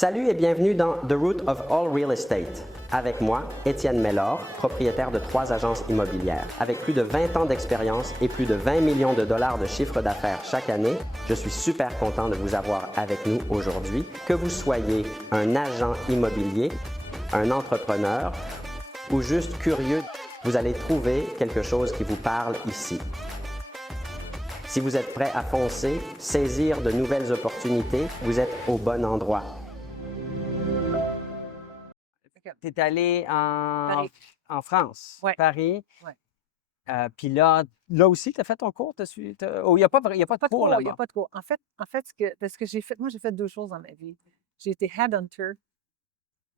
Salut et bienvenue dans The Root of All Real Estate. Avec moi, Étienne Mellor, propriétaire de 3 agences immobilières. Avec plus de 20 ans d'expérience et plus de 20 millions de dollars de chiffre d'affaires chaque année, je suis super content de vous avoir avec nous aujourd'hui. Que vous soyez un agent immobilier, un entrepreneur ou juste curieux, vous allez trouver quelque chose qui vous parle ici. Si vous êtes prêt à foncer, saisir de nouvelles opportunités, vous êtes au bon endroit. Tu es allé Paris. en France, Ouais. Paris. Ouais. Puis là aussi, tu as fait ton cours? Oh, il n'y a pas de cours Il y a là-bas. pas de cours. En fait, parce que j'ai fait 2 choses dans ma vie. J'ai été headhunter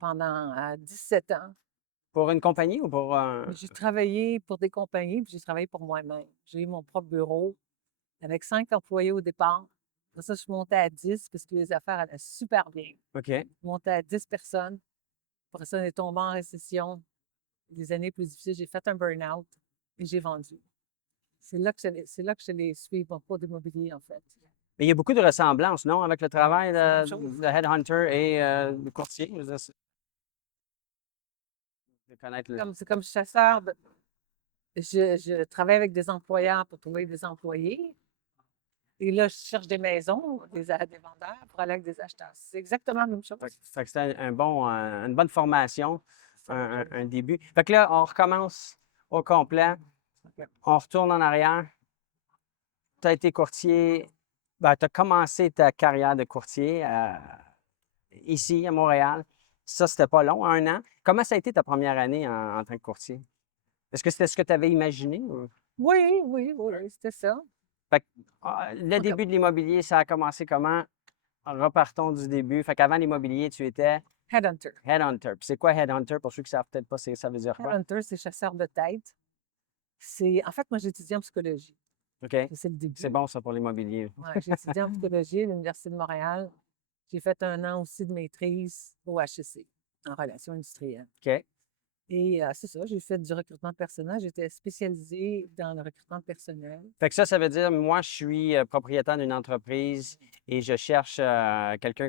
pendant, 17 ans. Pour une compagnie ou pour un... J'ai travaillé pour des compagnies, puis j'ai travaillé pour moi-même. J'ai eu mon propre bureau avec 5 employés au départ. Après ça, je suis montée à 10 parce que les affaires allaient super bien. OK. Je suis montée à 10 personnes. Après ça, on est tombé en récession. Des années plus difficiles, j'ai fait un burn-out et j'ai vendu. C'est là que je suis allée suivre mon cours d'immobilier, en fait. Mais il y a beaucoup de ressemblances, non, avec le travail C'est la même chose. de headhunter et de courtier. Je veux dire, de connaître le... C'est comme chasseur. Je travaille avec des employeurs pour trouver des employés. Et là, je cherche des maisons, des vendeurs pour aller avec des acheteurs. C'est exactement la même chose. Fait que c'était une bonne formation, un début. Fait que là, on recommence au complet. On retourne en arrière. Tu as été courtier, ben, tu as commencé ta carrière de courtier ici, à Montréal. Ça, c'était pas long, 1 an. Comment ça a été ta première année en tant que courtier? Est-ce que c'était ce que tu avais imaginé? Oui, c'était ça. Fait que, le OK. début de l'immobilier, ça a commencé comment? Repartons du début. Fait qu'avant l'immobilier, tu étais Headhunter. headhunter. Puis c'est quoi headhunter? Pour ceux qui ne savent peut-être pas, ça veut dire quoi? Headhunter, c'est chasseur de tête. En fait, moi, j'étudie en psychologie. OK. C'est le début. C'est bon, ça, pour l'immobilier. Ouais, j'ai étudié en psychologie à l'Université de Montréal. J'ai fait 1 an aussi de maîtrise au HEC, en relations industrielles. OK. Et c'est ça, j'ai fait du recrutement de personnel. J'étais spécialisée dans le recrutement de personnel. Fait que ça veut dire, moi, je suis propriétaire d'une entreprise et je cherche quelqu'un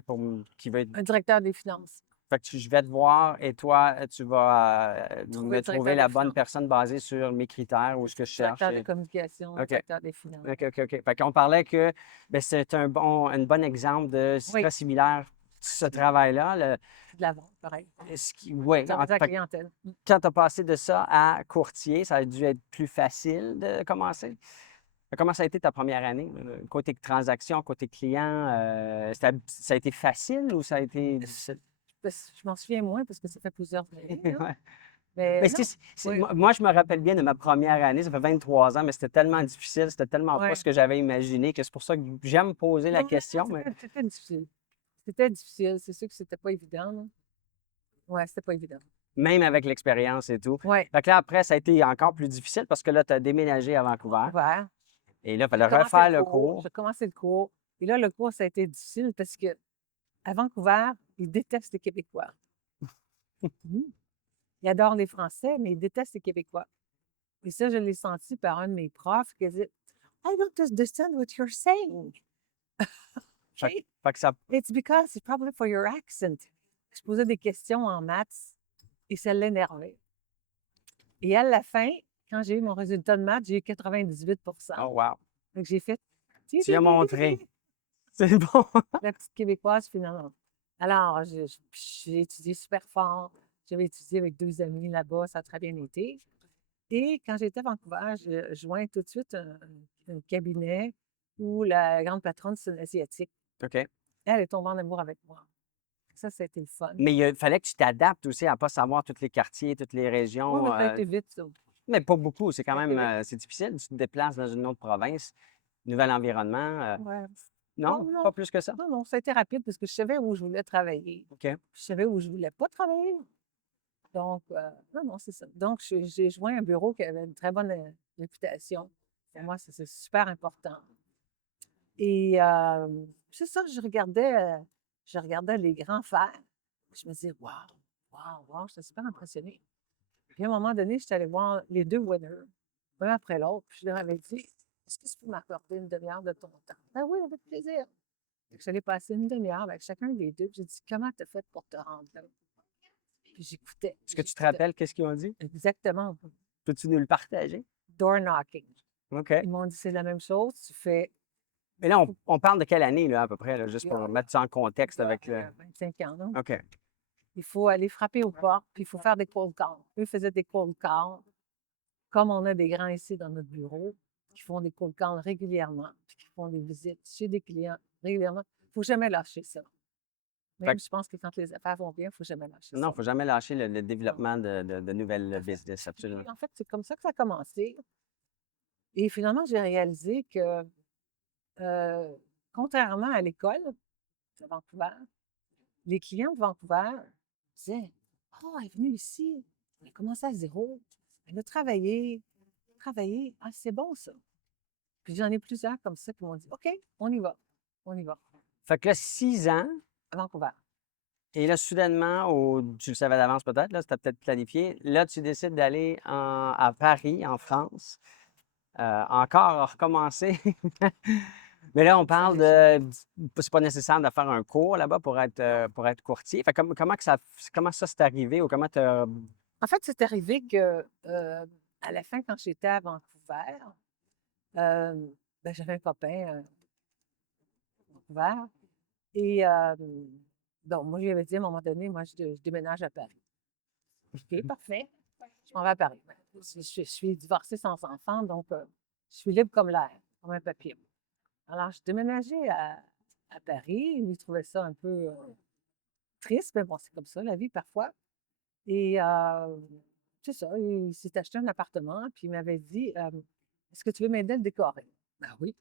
qui veut être... Un directeur des finances. Fait que je vais te voir et toi, tu vas Trouver me le trouver directeur la des bonne finances. personne basée sur mes critères ou ce que je cherche. Directeur de communication, OK. directeur des finances. OK. Fait qu'on parlait que ben, c'est un bon exemple de Oui, très similaire, ce travail-là. c'est de la vente, pareil. Oui. Service à la clientèle. Quand tu as passé de ça à courtier, ça a dû être plus facile de commencer. Comment ça a été ta première année? Côté transaction, côté client, ça a été facile ou ça a été difficile? Je m'en souviens moins parce que ça fait plusieurs années, là. Ouais. Mais Mais non, oui, moi, je me rappelle bien de ma première année, ça fait 23 ans, mais c'était tellement difficile, c'était tellement pas oui. ce que j'avais imaginé que c'est pour ça que j'aime poser la Non, question. Mais... c'était difficile. C'était difficile. C'est sûr que c'était pas évident, là. Ouais, c'était pas évident. Même avec l'expérience et tout. Ouais, Fait que là, après, ça a été encore plus difficile parce que là, tu as déménagé à Vancouver ouvert. et là, il J'ai fallait commencé refaire le le cours. cours. J'ai commencé le cours. Et là, le cours, ça a été difficile parce que à Vancouver, ils détestent les Québécois. Mhm. Ils adorent les Français, mais ils détestent les Québécois. Et ça, je l'ai senti par un de mes profs qui disait I don't understand what you're saying. Fait, OK? fait que ça... It's because it's probably for your accent. Je posais des questions en maths et ça l'énervait. Et à la fin, quand j'ai eu mon résultat de maths, j'ai eu 98 Oh, wow. Donc, j'ai fait Tu as montré. C'est bon. la petite Québécoise finalement. Alors, j'ai étudié super fort. J'avais étudié avec 2 amis là-bas, ça a très bien été. Et quand j'étais à Vancouver, je joins tout de suite un cabinet où la grande patronne, c'est une Asiatique. OK. Elle est tombée en amour avec moi. Ça a été le fun. Mais il fallait que tu t'adaptes aussi à ne pas savoir tous les quartiers, toutes les Oui, régions. mais ça a été vite, ça. Mais pas beaucoup. C'est quand Ça a même été vite. c'est difficile. Tu te déplaces dans une autre province, nouvel environnement. Ouais. Non, Non, non, pas plus que ça. non, ça a été rapide parce que je savais où je voulais travailler. OK. Je savais où je voulais pas travailler. Donc, non, c'est ça. Donc, j'ai joint un bureau qui avait une très bonne réputation. Pour moi, c'est super important. Et c'est ça, je regardais les grands faire. Je me disais, waouh, j'étais super impressionnée. Puis à un moment donné, je suis allée voir les 2 winners, un après l'autre. Puis je leur avais dit, est-ce que tu peux m'accorder une demi-heure de ton temps? Ben oui, avec plaisir. Je suis allée passer une demi-heure avec chacun des deux. J'ai dit, comment tu as fait pour te rendre là? Puis j'écoutais. Est-ce que tu te J'écoutais. rappelles qu'est-ce qu'ils ont dit? Exactement. Peux-tu nous le partager? Door knocking. OK. Ils m'ont dit, c'est la même chose. Tu fais Mais là, on parle de quelle année, là, à peu près, là, juste Il y pour a- mettre ça en contexte avec le... 25 ans. Non? OK. Il faut aller frapper aux portes, puis il faut faire des cold calls. Eux faisaient des cold calls, comme on a des grands ici dans notre bureau, qui font des cold calls régulièrement, puis qui font des visites chez des clients régulièrement. Il ne faut jamais lâcher ça. Même Fait je pense que quand les affaires vont bien, il ne faut jamais lâcher Non, il ça. ne faut jamais lâcher le développement de nouvelles business, absolument. Puis, en fait, c'est comme ça que ça a commencé. Et finalement, j'ai réalisé que, contrairement à l'école de Vancouver, les clients de Vancouver disaient: «Oh, elle est venue ici, elle a commencé à zéro, elle a travaillé, travaillé. Ah, c'est bon ça.» Puis j'en ai plusieurs comme ça qui m'ont dit: «OK, on y va, on y va.» Fait que là, 6 ans, À Vancouver. et là, soudainement, tu le savais d'avance peut-être, là, c'était peut-être planifié. Là, tu décides d'aller à Paris, en France, encore recommencer. Mais là, on parle de... C'est pas nécessaire de faire un cours là-bas pour être courtier. Fait comment ça s'est arrivé ou comment tu as... En fait, c'est arrivé que, à la fin, quand j'étais à Vancouver, ben, j'avais un copain, à Vancouver et bon, moi, je lui avais dit à un moment donné: «Moi, je déménage à Paris.» «OK, parfait, je m'en vais à Paris.» Ben, je suis divorcée sans enfant, donc je suis libre comme l'air, comme un papier. Alors, je déménageais à Paris. Lui, il trouvait ça un peu triste, mais bon, c'est comme ça, la vie, parfois. Et c'est ça, il s'est acheté un appartement, puis il m'avait dit: «Est-ce que tu veux m'aider à le décorer?» «Ben oui.»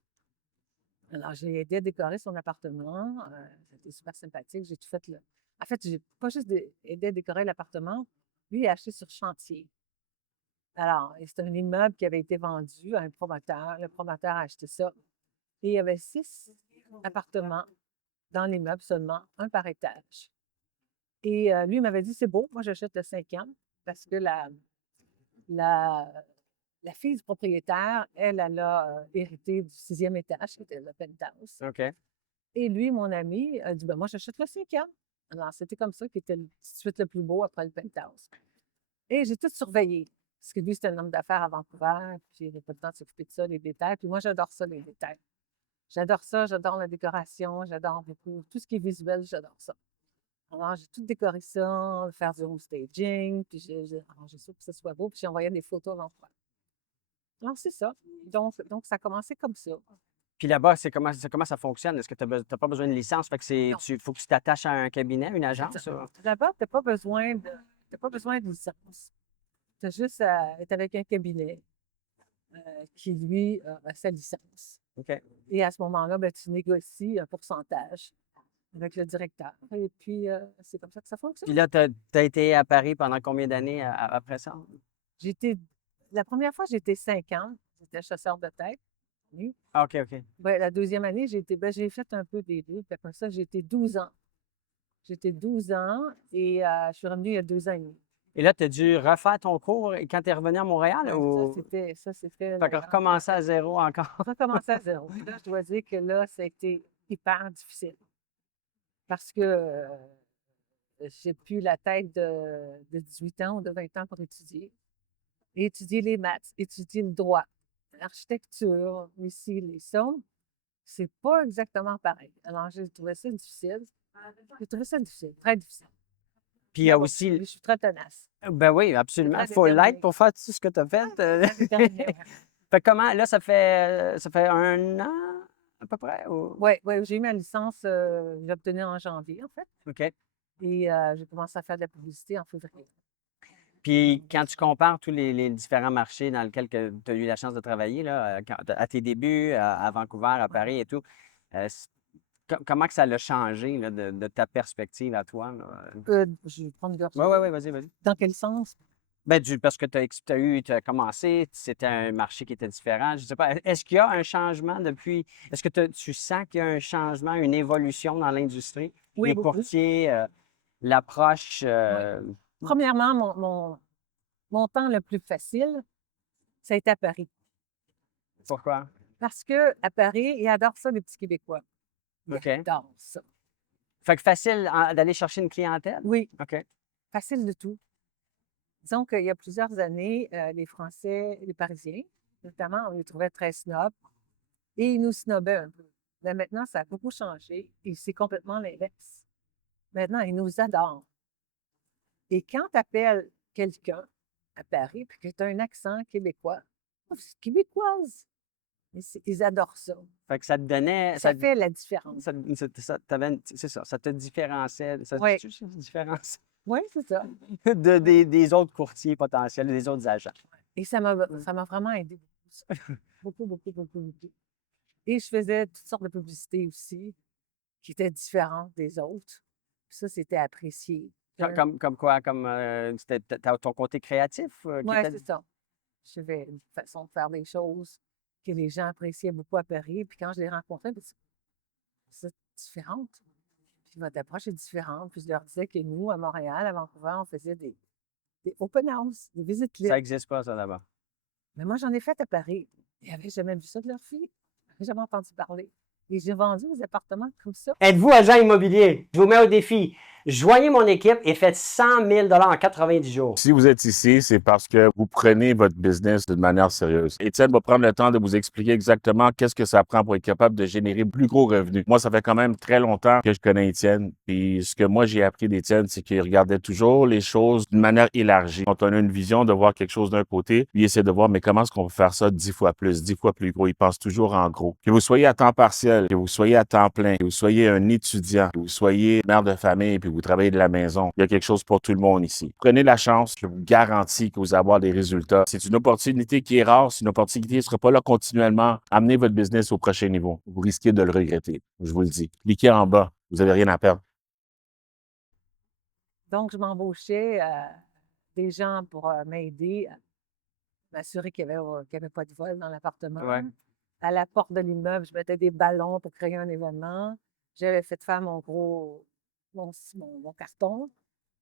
Alors, j'ai aidé à décorer son appartement. C'était super sympathique. J'ai tout fait En fait, j'ai pas juste aidé à décorer l'appartement, lui, il a acheté sur chantier. Alors, et c'est un immeuble qui avait été vendu à un promoteur. Le promoteur a acheté ça. Et il y avait 6 appartements dans l'immeuble seulement, un par étage. Et lui, il m'avait dit: «C'est beau, moi j'achète le 5e.» Parce que la la fille du propriétaire, elle a hérité du 6e étage, qui était le penthouse. OK. Et lui, mon ami, a dit: «Ben moi j'achète le 5e.» Alors c'était comme ça, qui était tout de suite le plus beau après le penthouse. Et j'ai tout surveillé, parce que lui, c'était un homme d'affaires à Vancouver, puis il n'avait pas le temps de s'occuper de ça, les détails. Puis moi, j'adore ça, les détails. J'adore ça, j'adore la décoration, j'adore beaucoup tout ce qui est visuel, j'adore ça. Alors, j'ai tout décoré ça, faire du home staging, puis j'ai arrangé ça pour que ce soit beau, puis j'envoyais des photos à l'enfant. Alors, c'est ça. Donc, ça a commencé comme ça. Puis là-bas, comment ça fonctionne? Est-ce que tu n'as pas besoin de licence? Fait que Non. faut que tu t'attaches à un cabinet, une agence? Exactement. Là-bas, tu n'as pas besoin de licence. Tu as juste à être avec un cabinet qui, lui, a sa licence. OK. Et à ce moment-là, ben, tu négocies un pourcentage avec le directeur. Et puis, c'est comme ça que ça fonctionne. Puis là, tu as été à Paris pendant combien d'années après ça? La première fois, j'ai été 5 ans. J'étais chasseur de tête. Oui. Ah, OK, OK. Ben, la deuxième année, j'ai fait un peu des deux. Puis après ça, j'ai été 12 ans. J'étais 12 ans et je suis revenue il y a 2 ans et demi. Et là, tu as dû refaire ton cours quand tu es revenu à Montréal Ouais, ou... ça, c'était Fait que recommencer à zéro encore? recommencer à zéro. Là, je dois dire que là, ça a été hyper difficile parce que j'ai plus la tête de 18 ans ou de 20 ans pour étudier. Et étudier les maths, étudier le droit, l'architecture, ici, les sommes, c'est pas exactement pareil. Alors, j'ai trouvé ça difficile. J'ai trouvé ça difficile, très difficile. Puis il y a Mais bon, aussi... je suis très tenace. Ben oui, absolument. Il Très faut l'être déterminée. pour faire tout ce que tu as fait. Très déterminée, ouais. Fait que comment? Là, ça fait 1 an à peu près? Ou... Ouais, j'ai eu ma licence, j'ai obtenu en janvier, en fait. OK. Et j'ai commencé à faire de la publicité en février. Puis quand tu compares tous les différents marchés dans lesquels tu as eu la chance de travailler, là, à tes débuts, à Vancouver, à Paris et tout, comment que ça l'a changé là, de ta perspective à toi? Je vais prendre une gorgée Oui, oui, d'eau. oui, vas-y, vas-y. Dans quel sens? Ben, parce que tu as commencé, c'était un marché qui était différent. Je ne sais pas, est-ce qu'il y a un changement depuis? Est-ce que tu sens qu'il y a un changement, une évolution dans l'industrie? Oui, Les beaucoup. courtiers, l'approche. Premièrement, mon temps le plus facile, ça a été à Paris. Pourquoi? Parce qu'à Paris, ils adorent ça, les petits Québécois. Ils OK. adorent ça. Fait que facile d'aller chercher une clientèle? Oui, OK. facile de tout. Disons qu'il y a plusieurs années, les Français, les Parisiens, notamment, on les trouvait très snobs et ils nous snobbaient un peu. Mais maintenant, ça a beaucoup changé et c'est complètement l'inverse. Maintenant, ils nous adorent. Et quand tu appelles quelqu'un à Paris puis que tu as un accent québécois, oh, c'est québécoise. Ils adorent ça. Fait que ça te donnait, Ça fait la différence. c'est ça, ça te différenciait, ça Oui, se dit-tu, ça se différencie oui, c'est ça. des autres courtiers potentiels, des autres agents. Et ça m'a vraiment aidé beaucoup, ça. Beaucoup, beaucoup, beaucoup, beaucoup. Et je faisais toutes sortes de publicités aussi qui étaient différentes des autres. Puis ça, c'était apprécié. Comme quoi? C'était ton côté créatif qui Oui, était. c'est ça. J'avais une façon de faire des choses que les gens appréciaient beaucoup à Paris. Puis quand je les rencontrais, ben, c'est différente. Puis votre approche est différente. Puis je leur disais que nous, à Montréal, à Vancouver, on faisait des open house, des visites Ça libres. n'existe pas, ça, là-bas. Mais moi, j'en ai fait à Paris. Ils n'avaient jamais vu ça de leur fille. Ils n'avaient jamais entendu parler. Et j'ai vendu des appartements comme ça. Êtes-vous agent immobilier? Je vous mets au défi. Joignez mon équipe et faites 100 000 en 90 jours. Si vous êtes ici, c'est parce que vous prenez votre business d'une manière sérieuse. Étienne va prendre le temps de vous expliquer exactement qu'est-ce que ça prend pour être capable de générer plus gros revenus. Moi, ça fait quand même très longtemps que je connais Étienne. Puis ce que moi, j'ai appris d'Étienne, c'est qu'il regardait toujours les choses d'une manière élargie. Quand on a une vision de voir quelque chose d'un côté, lui essaie de voir, mais comment est-ce qu'on peut faire ça 10 fois plus, 10 fois plus gros. Il pense toujours en gros. Que vous soyez à temps partiel, que vous soyez à temps plein, que vous soyez un étudiant, que vous soyez mère de famille, puis vous travaillez de la maison, il y a quelque chose pour tout le monde ici. Prenez la chance, je vous garantis que vous allez avoir des résultats. C'est une opportunité qui est rare, c'est une opportunité qui ne sera pas là continuellement. Amenez votre business au prochain niveau. Vous risquez de le regretter, je vous le dis. Cliquez en bas, vous n'avez rien à perdre. Donc, je m'embauchais des gens pour m'aider à m'assurer qu'il n'y avait pas de vol dans l'appartement. Ouais. À la porte de l'immeuble, je mettais des ballons pour créer un événement. J'avais fait faire mon carton,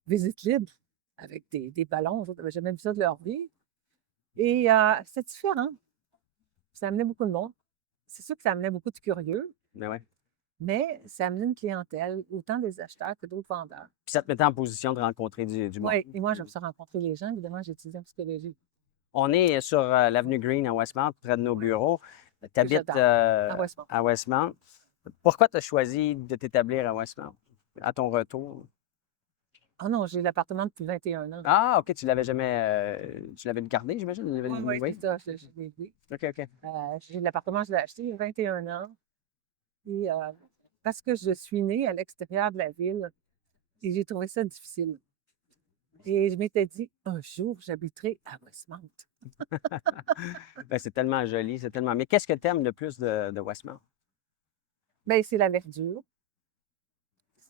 visite libre, avec des ballons. Les autres n'avaient jamais vu ça de leur vie. Et c'était différent. Ça amenait beaucoup de monde. C'est sûr que ça amenait beaucoup de curieux, Mais ouais. mais ça amenait une clientèle, autant des acheteurs que d'autres vendeurs. Puis ça te mettait en position de rencontrer du monde. Oui, et moi, j'aime ça rencontrer les gens. Évidemment, j'ai étudié en psychologie. On est sur l'avenue Green à Westmount, près de nos bureaux. Tu habites j'adore, à Westmount. à Westmount. Pourquoi tu as choisi de t'établir à Westmount à ton retour? Ah non, j'ai l'appartement depuis 21 ans. Ah, OK, tu l'avais gardé, j'imagine? Oui, c'est ça, je l'ai dit. OK, OK. L'appartement, je l'ai acheté il y a 21 ans. Et parce que je suis née à l'extérieur de la ville et j'ai trouvé ça difficile. Et je m'étais dit, un jour, j'habiterai à Westmount. Ben, c'est tellement joli, c'est tellement. Mais qu'est-ce que tu aimes le plus de Westmount? Bien, c'est la verdure.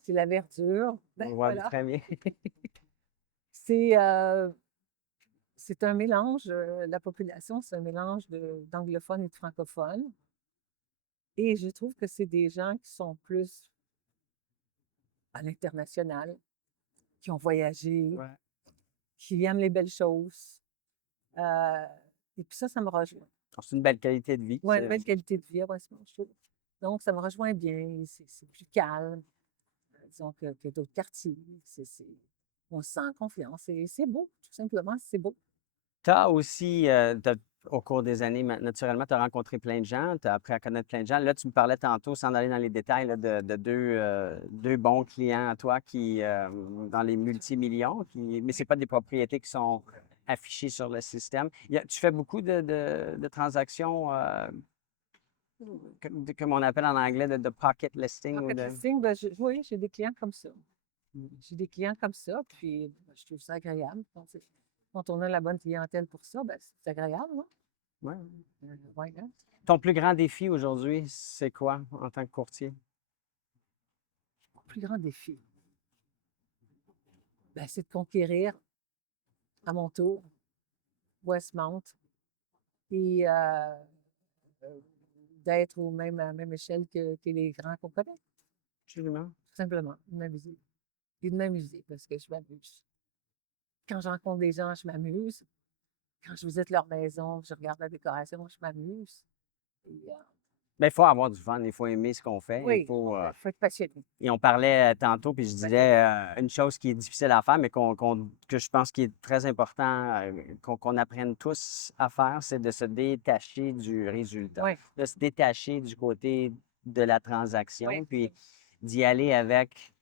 C'est la verdure. Ben, On voit voilà. très bien. C'est c'est un mélange, la population, c'est un mélange d'anglophones et de francophones. Et je trouve que c'est des gens qui sont plus à l'international, qui ont voyagé, Ouais. qui aiment les belles choses. Et puis ça me rejoint. C'est une belle qualité de vie. Oui, une belle qualité de vie à Westmount, je trouve. Donc, ça me rejoint bien. C'est plus calme, disons, que d'autres quartiers. On se sent en confiance. Et c'est beau, tout simplement, c'est beau. Tu as aussi, au cours des années, naturellement, tu as rencontré plein de gens, tu as appris à connaître plein de gens. Là, tu me parlais tantôt, sans aller dans les détails, là, de deux bons clients à toi qui, dans les multimillions, mais ce pas des propriétés qui sont affichées sur le système. Tu fais beaucoup de transactions, comme on appelle en anglais, de pocket listing. Pocket listing, ben, oui, j'ai des clients comme ça. J'ai des clients comme ça, puis je trouve ça agréable. Quand on a la bonne clientèle pour ça, ben, c'est agréable, non? Ouais. Why not? Ton plus grand défi aujourd'hui, c'est quoi en tant que courtier? Mon plus grand défi, ben, c'est de conquérir à mon tour Westmount et d'être à la même échelle que les grands qu'on connaît, Absolument. tout simplement, de m'amuser. Et de m'amuser parce que je m'amuse. Quand je rencontre des gens, je m'amuse. Quand je visite leur maison, je regarde la décoration, je m'amuse. Et Mais il faut avoir du fun, il faut aimer ce qu'on fait. Oui, Il faut, il faut être passionné. et on parlait tantôt, puis je disais une chose qui est difficile à faire, mais que je pense qui est très important qu'on apprenne tous à faire, c'est de se détacher du résultat, Oui, de se détacher du côté de la transaction, oui, puis d'y aller avec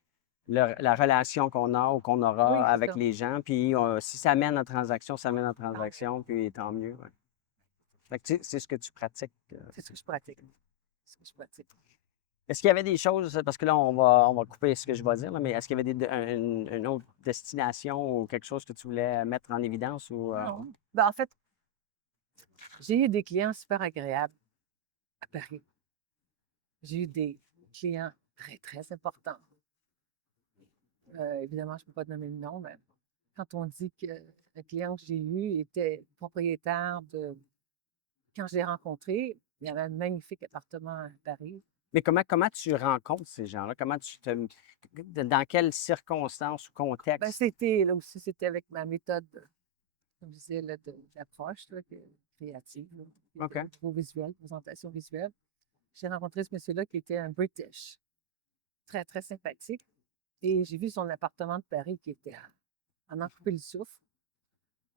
la relation qu'on a ou qu'on aura oui, c'est avec ça. les gens. Puis si ça mène à transaction, ça mène à transaction, puis tant mieux. Ouais. Fait que, tu sais, c'est ce que tu pratiques. C'est ce que je pratique. C'est ce que je pratique. Est-ce qu'il y avait des choses, parce que là, on va couper ce que je vais dire, là, mais est-ce qu'il y avait une autre destination ou quelque chose que tu voulais mettre en évidence ou Non. Ben, en fait, j'ai eu des clients super agréables à Paris. J'ai eu des clients très, très importants. Évidemment, je ne peux pas nommer le nom, mais quand on dit qu'un client que j'ai eu était propriétaire de... Quand je l'ai rencontré, il y avait un magnifique appartement à Paris. mais comment tu rencontres ces gens-là? Dans quelles circonstances ou Ben, contextes? c'était, là aussi, c'était avec ma méthode, comme je disais, là, d'approche là, créative, là, qui OK. était au visuel, présentation visuelle. J'ai rencontré ce monsieur-là qui était un British, très, très sympathique. Et j'ai vu son appartement de Paris qui était à en couper le souffle.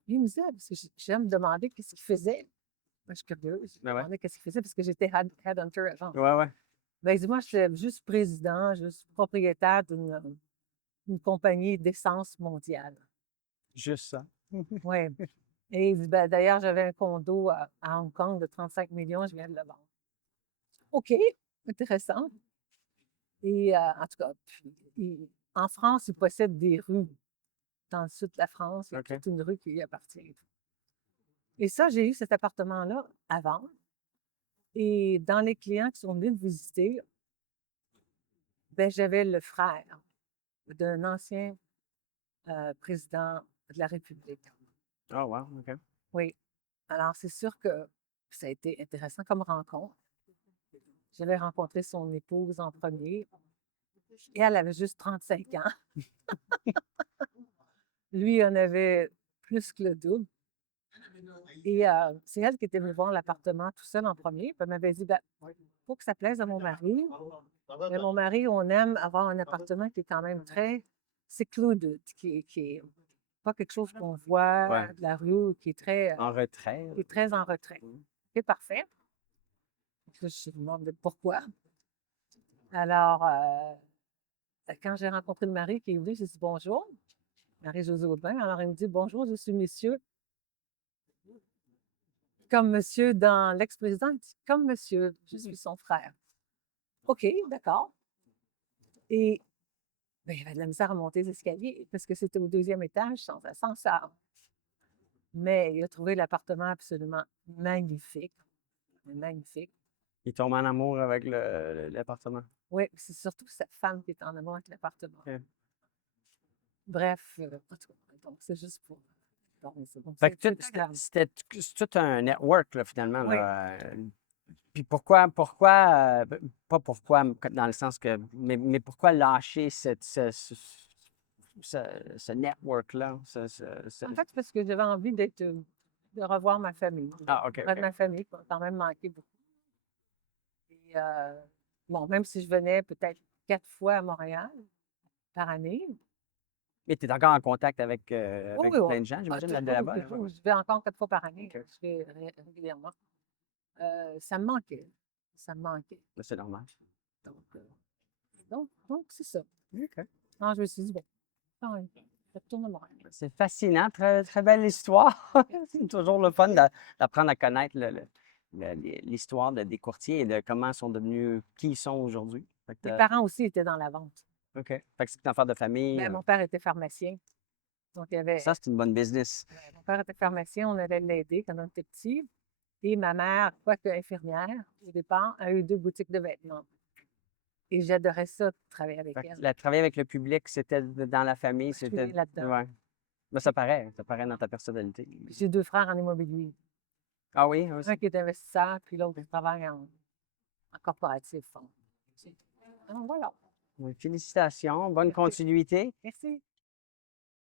Puis il me disait, parce que j'aime me demander qu'est-ce qu'il faisait. Moi, je suis curieuse. Je me Ben ouais. demandais qu'est-ce qu'il faisait parce que j'étais headhunter avant. Ouais, ouais. Ben, il dit, moi, je suis juste président, je suis propriétaire d'une compagnie d'essence mondiale. Juste ça. Oui. Et il dit, ben, d'ailleurs, j'avais un condo à Hong Kong de 35 millions, je viens de le vendre. OK, intéressant. Et en tout cas, puis, en France, il possède des rues dans le sud de la France. Il y a OK. toute une rue qui lui appartient. Et tout. Et ça, j'ai eu cet appartement-là à vendre. Et dans les clients qui sont venus me visiter, ben, j'avais le frère d'un ancien président de la République. Oh, wow. OK. Oui. Alors, c'est sûr que ça a été intéressant comme rencontre. J'avais rencontré son épouse en premier et elle avait juste 35 ans. Lui en avait plus que le double. Et c'est elle qui était venue voir l'appartement tout seul en premier. Puis elle m'avait dit, ben, faut que ça plaise à mon mari. Mais mon mari, on aime avoir un appartement qui est quand même très secluded, qui est pas quelque chose qu'on voit Ouais. de la rue, En retrait. qui est très en retrait. C'est parfait. Puis là, je me demande pourquoi. Alors, quand j'ai rencontré le mari qui est venu, j'ai dit bonjour. Marie-Josée Aubin. Alors, il me dit bonjour, je suis monsieur. Comme monsieur dans l'ex-président, il dit comme monsieur, je suis son frère. OK, d'accord. Et ben, il y avait de la misère à monter les escaliers parce que c'était au deuxième étage sans ascenseur. Mais il a trouvé l'appartement absolument magnifique. Magnifique. Il tombe en amour avec l'appartement. Oui, c'est surtout sa femme qui est en amour avec l'appartement. OK. Bref, en tout cas, donc c'est juste pour. Bon, c'est bon, Fait que c'est agréable. c'était c'est tout un network, là, finalement. Oui. Là. Puis pourquoi, pas pourquoi dans le sens que, mais pourquoi lâcher ce network-là? En fait, c'est parce que j'avais envie de revoir ma famille. Ah, OK, Près de OK. ma famille, qui m'a quand même manqué beaucoup. Et bon, même si je venais peut-être 4 fois à Montréal par année. Mais tu es encore en contact avec Oui, plein de gens, j'imagine, de là-bas. Là. toujours. Je vais encore 4 fois par année. OK. Je vais régulièrement. Ça me manquait. Ça me manquait. Là, c'est normal. Donc c'est ça. OK. Alors, je me suis dit, bon, quand même, je retourne à Montréal. C'est fascinant, très, très belle histoire. C'est toujours le fun d'apprendre à connaître l'histoire des courtiers et de comment ils sont devenus qui ils sont aujourd'hui. Fait que Mes parents aussi étaient dans la vente. OK. Fait que c'est une affaire de famille. Ben, mon père était pharmacien. Donc, il y avait. Ça, c'est une bonne business. Mon père était pharmacien, on allait l'aider quand on était petit. Et ma mère, quoique infirmière, au départ, a eu 2 boutiques de vêtements. Et j'adorais ça, travailler avec Fait que elle. travailler avec le public, c'était dans la famille, Je suis c'était. née là-dedans. Ouais. Mais ça paraît dans ta personnalité. Puis j'ai 2 frères en immobilier. Ah oui, aussi. Un qui est investisseur, puis l'autre qui travaille en corporatif. Alors voilà. Félicitations, bonne continuité. Merci.